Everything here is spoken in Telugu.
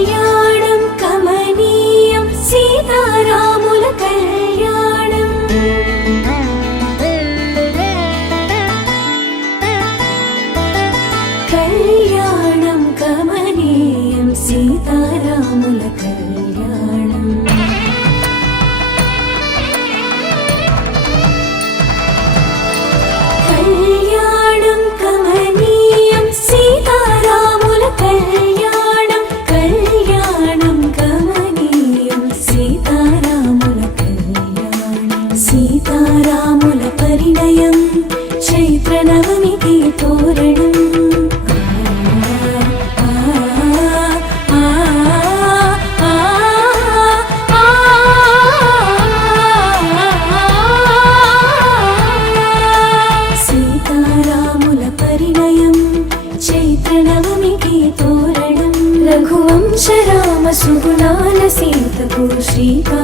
కళ్యాణం కమనీయం సీతారాముల కళ్యాణం. కళ్యాణం కమనీయం సీతారాముల కళ్యాణం. కళ్యాణం కమనీయం సీతారాముల కళ్యాణం. కళ్యాణం కమనీయం సీతారాముల కళ్యాణం. సీతారాముల పరిణయం చైత్ర నవమికి తోరణం. సీతారాముల పరిణయం చైత్ర నవమికి తోరణం. రఘువంశ రామ సుగుణాల సీతకు శ్రీకారం.